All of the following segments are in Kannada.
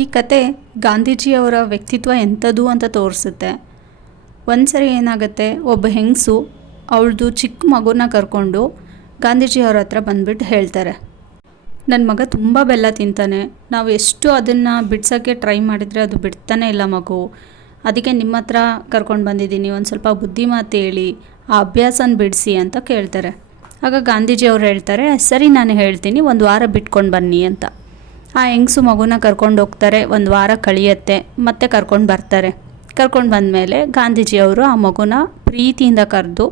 ಈ ಕತೆ ಗಾಂಧೀಜಿಯವರ ವ್ಯಕ್ತಿತ್ವ ಎಂಥದ್ದು ಅಂತ ತೋರಿಸುತ್ತೆ. ಒಂದ್ಸರಿ ಏನಾಗುತ್ತೆ, ಒಬ್ಬ ಹೆಂಗಸು ಅವಳದು ಚಿಕ್ಕ ಮಗುನ ಕರ್ಕೊಂಡು ಗಾಂಧೀಜಿಯವ್ರ ಹತ್ರ ಬಂದ್ಬಿಟ್ಟು ಹೇಳ್ತಾರೆ, ನನ್ನ ಮಗ ತುಂಬ ಬೆಲ್ಲ ತಿಂತಾನೆ, ನಾವು ಎಷ್ಟು ಅದನ್ನು ಬಿಡ್ಸೋಕ್ಕೆ ಟ್ರೈ ಮಾಡಿದರೆ ಅದು ಬಿಡ್ತಾನೆ ಇಲ್ಲ ಮಗು, ಅದಕ್ಕೆ ನಿಮ್ಮ ಹತ್ರ ಕರ್ಕೊಂಡು ಬಂದಿದ್ದೀನಿ, ಒಂದು ಸ್ವಲ್ಪ ಬುದ್ಧಿ ಮಾತು ಹೇಳಿ ಆ ಅಭ್ಯಾಸನ ಬಿಡಿಸಿ ಅಂತ ಕೇಳ್ತಾರೆ. ಆಗ ಗಾಂಧೀಜಿಯವ್ರು ಹೇಳ್ತಾರೆ, ಸರಿ ನಾನು ಹೇಳ್ತೀನಿ, ಒಂದು ವಾರ ಬಿಟ್ಕೊಂಡು ಬನ್ನಿ ಅಂತ. ಆ ಹೆಂಗಸು ಮಗುನ ಕರ್ಕೊಂಡು ಹೋಗ್ತಾರೆ. ಒಂದು ವಾರ ಕಳೆಯುತ್ತೆ, ಮತ್ತೆ ಕರ್ಕೊಂಡು ಬರ್ತಾರೆ. ಕರ್ಕೊಂಡು ಬಂದಮೇಲೆ ಗಾಂಧೀಜಿಯವರು ಆ ಮಗುನ ಪ್ರೀತಿಯಿಂದ ಕರೆದು,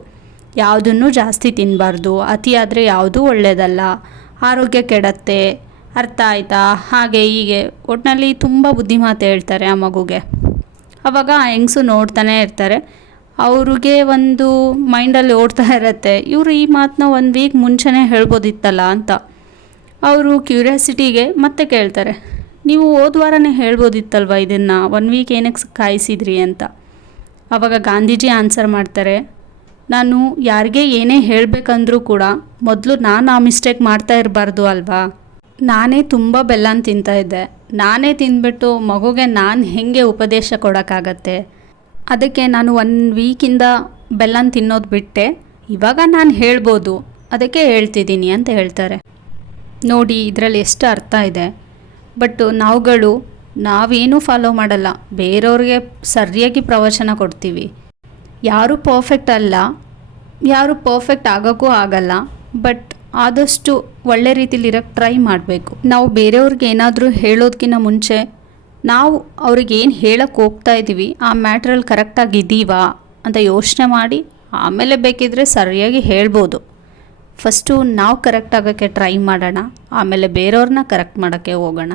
ಯಾವುದನ್ನು ಜಾಸ್ತಿ ತಿನ್ನಬಾರ್ದು, ಅತಿಯಾದರೆ ಯಾವುದೂ ಒಳ್ಳೆಯದಲ್ಲ, ಆರೋಗ್ಯ ಕೆಡತ್ತೆ, ಅರ್ಥ ಆಯ್ತಾ, ಹಾಗೆ ಹೀಗೆ ಒಟ್ಟಿನಲ್ಲಿ ತುಂಬ ಬುದ್ಧಿಮಾತು ಹೇಳ್ತಾರೆ ಆ ಮಗುಗೆ. ಆವಾಗ ಆ ಹೆಂಗಸು ನೋಡ್ತಾನೆ ಇರ್ತಾರೆ. ಅವ್ರಿಗೆ ಒಂದು ಮೈಂಡಲ್ಲಿ ಓಡ್ತಾ ಇರುತ್ತೆ, ಇವರು ಈ ಮಾತನ್ನ 1 ವೀಕ್ ಮುಂಚೆನೇ ಹೇಳ್ಬೋದಿತ್ತಲ್ಲ ಅಂತ. ಅವರು ಕ್ಯೂರಿಯಾಸಿಟಿಗೆ ಮತ್ತೆ ಕೇಳ್ತಾರೆ, ನೀವು ಹೋದ ವಾರನೇ ಹೇಳ್ಬೋದಿತ್ತಲ್ವ ಇದನ್ನು, 1 ವೀಕ್ ಏನಕ್ಕೆ ಕಾಯಿಸಿದ್ರಿ ಅಂತ. ಆವಾಗ ಗಾಂಧೀಜಿ ಆನ್ಸರ್ ಮಾಡ್ತಾರೆ, ನಾನು ಯಾರಿಗೆ ಏನೇ ಹೇಳಬೇಕಂದ್ರೂ ಕೂಡ ಮೊದಲು ನಾನು ಆ ಮಿಸ್ಟೇಕ್ ಮಾಡ್ತಾ ಇರಬಾರ್ದು ಅಲ್ವಾ. ನಾನೇ ತುಂಬ ಬೆಲ್ಲನ ತಿಂತಾಯಿದ್ದೆ, ನಾನೇ ತಿಂದ್ಬಿಟ್ಟು ಮಗುಗೆ ನಾನು ಹೇಗೆ ಉಪದೇಶ ಕೊಡೋಕ್ಕಾಗತ್ತೆ. ಅದಕ್ಕೆ ನಾನು 1 ವೀಕಿಂದ ಬೆಲ್ಲನ ತಿನ್ನೋದು ಬಿಟ್ಟೆ, ಇವಾಗ ನಾನು ಹೇಳ್ಬೋದು, ಅದಕ್ಕೆ ಹೇಳ್ತಿದ್ದೀನಿ ಅಂತ ಹೇಳ್ತಾರೆ. ನೋಡಿ ಇದರಲ್ಲಿ ಎಷ್ಟು ಅರ್ಥ ಇದೆ. ಬಟ್ ನಾವೇನೂ ಫಾಲೋ ಮಾಡಲ್ಲ, ಬೇರೆಯವ್ರಿಗೆ ಸರಿಯಾಗಿ ಪ್ರವಚನ ಕೊಡ್ತೀವಿ. ಯಾರೂ ಪರ್ಫೆಕ್ಟ್ ಅಲ್ಲ, ಯಾರೂ ಪರ್ಫೆಕ್ಟ್ ಆಗೋಕ್ಕೂ ಆಗಲ್ಲ. ಬಟ್ ಆದಷ್ಟು ಒಳ್ಳೆ ರೀತಿಲಿ ಇರೋಕ್ಕೆ ಟ್ರೈ ಮಾಡಬೇಕು. ನಾವು ಬೇರೆಯವ್ರಿಗೆ ಏನಾದರೂ ಹೇಳೋದಕ್ಕಿಂತ ಮುಂಚೆ ನಾವು ಅವ್ರಿಗೆ ಏನು ಹೇಳಕ್ಕೆ ಹೋಗ್ತಾ ಇದ್ದೀವಿ ಆ ಮ್ಯಾಟ್ರಲ್ಲಿ ಕರೆಕ್ಟಾಗಿದ್ದೀವಾ ಅಂತ ಯೋಚನೆ ಮಾಡಿ ಆಮೇಲೆ ಬೇಕಿದ್ದರೆ ಸರಿಯಾಗಿ ಹೇಳ್ಬೋದು. ಫಸ್ಟು ನಾವು ಕರೆಕ್ಟ್ ಆಗೋಕ್ಕೆ ಟ್ರೈ ಮಾಡೋಣ, ಆಮೇಲೆ ಬೇರೆಯವ್ರನ್ನ ಕರೆಕ್ಟ್ ಮಾಡೋಕ್ಕೆ ಹೋಗೋಣ.